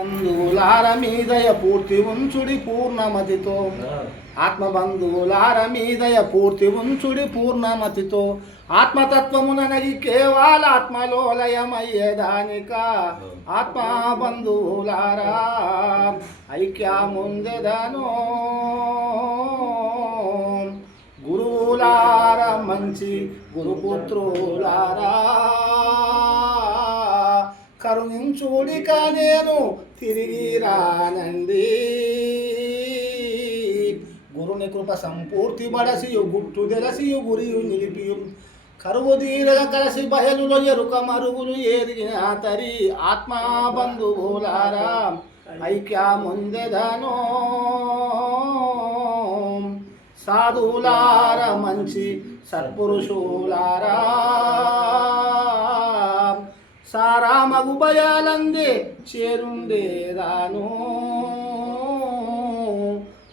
బంధువులార మీదయ పూర్తి ఉంచుడి పూర్ణమతితో ఆత్మబంధువులార మీదయ పూర్తి ఉంచుడి పూర్ణమతితో ఆత్మతత్వముననగి కేవల ఆత్మలో లయమయ్యేదానిక ఆత్మబంధువులారా ఐక్యముందెదను గురువులార మంచి గురుపుత్రులారా కరుణించుడిక నేను తిరిగి రానండి గురుని కృప సంపూర్తి బడసియు గుట్టు తెలసియు గురియు నిలిపియు కరువు తీరగ కలసి బయలులో ఎరుక మరుగులు ఎదిగిన తరి ఆత్మా బంధువులారా ఐక్యముందెదను సాధువులార మంచి సత్పురుషులారా సారామగు భయాలందే చేరుండేదాను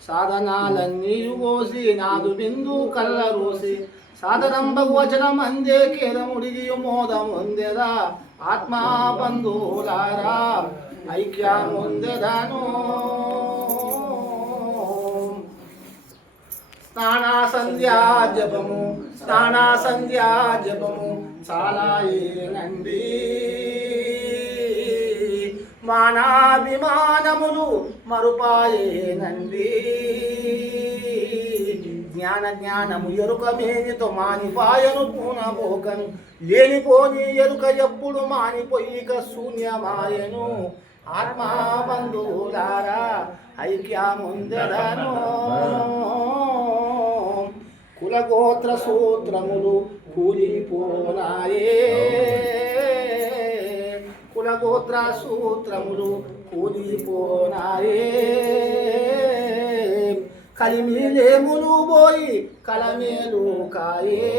సాధనాలన్నీ కోసి నాదు బిందు కళ్ళ రోసి సాధనం బహువచనం అందే కేదముడిగి మోదముందెదా ఆత్మా బంధువులారా ఐక్యముందెదను స్నానా సంధ్యా జపము చాలా ఏనండి మానాభిమానములు మరుపాయేనండి జ్ఞానము ఎరుక మేనితో మానిపాయను పూనపోకను లేనిపోని ఎరుక ఎప్పుడు మానిపోయిక శూన్యమాయను ఆత్మా బంధువులారా ఐక్యముందెదను కులగోత్ర సూత్రములు కూలిపోనాయే కులగోత్ర సూత్రములు కూలిపోనాయే కలిమిలేములు పోయి కలమేలు కాయే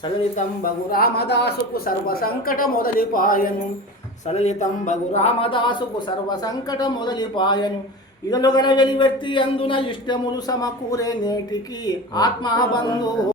సలలితంబగు రామదాసుకు సర్వ సంకట మొదలిపాయను సలలితంబగు రామదాసుకు సర్వ సంకట మొదలిపాయను ఇదలుగల వెలివెత్తి అందున ఇష్టములు సమకూరే నేటికి ఆత్మబంధు